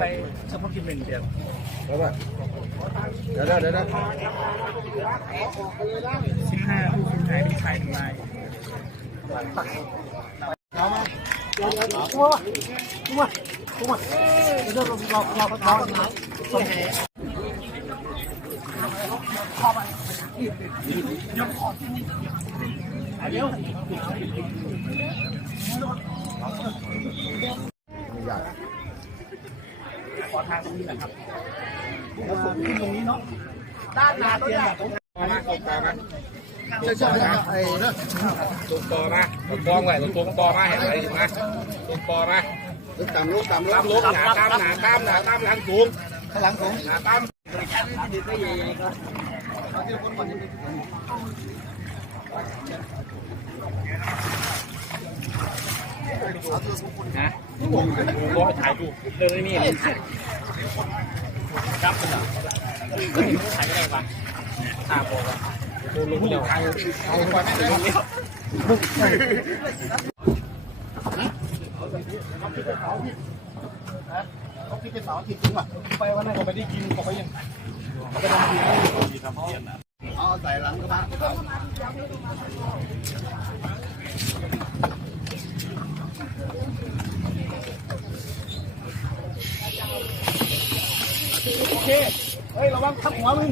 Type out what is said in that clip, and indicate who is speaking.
Speaker 1: ส่เฉพาะกินเป็นเดียว
Speaker 2: แล้วก็เดี๋ยวเดี๋ยวเดี๋ยว
Speaker 1: สิบห้าผู้สูญหายมีชายหนึ่งราย
Speaker 2: ไม่ยาก
Speaker 1: ขอ ทางตรงนี้หน่อยครับแล้วผมขึ้นตรงนี้เนาะ ด้านหน้าเตียงแบบตรง
Speaker 3: มาตกต่อมา
Speaker 2: ใช่ใช่ไอ้เนี่ย
Speaker 3: ตกต่อมาตกตองไว้ตกตรงต่อมาเห็นอะไรนะตกต่อมา
Speaker 2: ลึกต่ำลึกต่ำลึ
Speaker 3: ตาม
Speaker 2: ก
Speaker 3: ลงหนาตามหนาตามหนาตามหลังสูง
Speaker 2: ข้างหลังผม
Speaker 3: หนาตามนะ ก็ถ่ายรูปเรื่องครับถ่ายไม่ได้ปะตาบอกว่าโดนลงเดียวเอาเอาไปไม่ได้
Speaker 2: เขาคิดเป็นสาทิศจริงป่ะ
Speaker 1: ไปวันนั้นก็ไม่ได้กินก็ไปยัง
Speaker 2: เอาใส่หลังกระบะ
Speaker 1: โอเฮ้ยระวังทับหัวมึง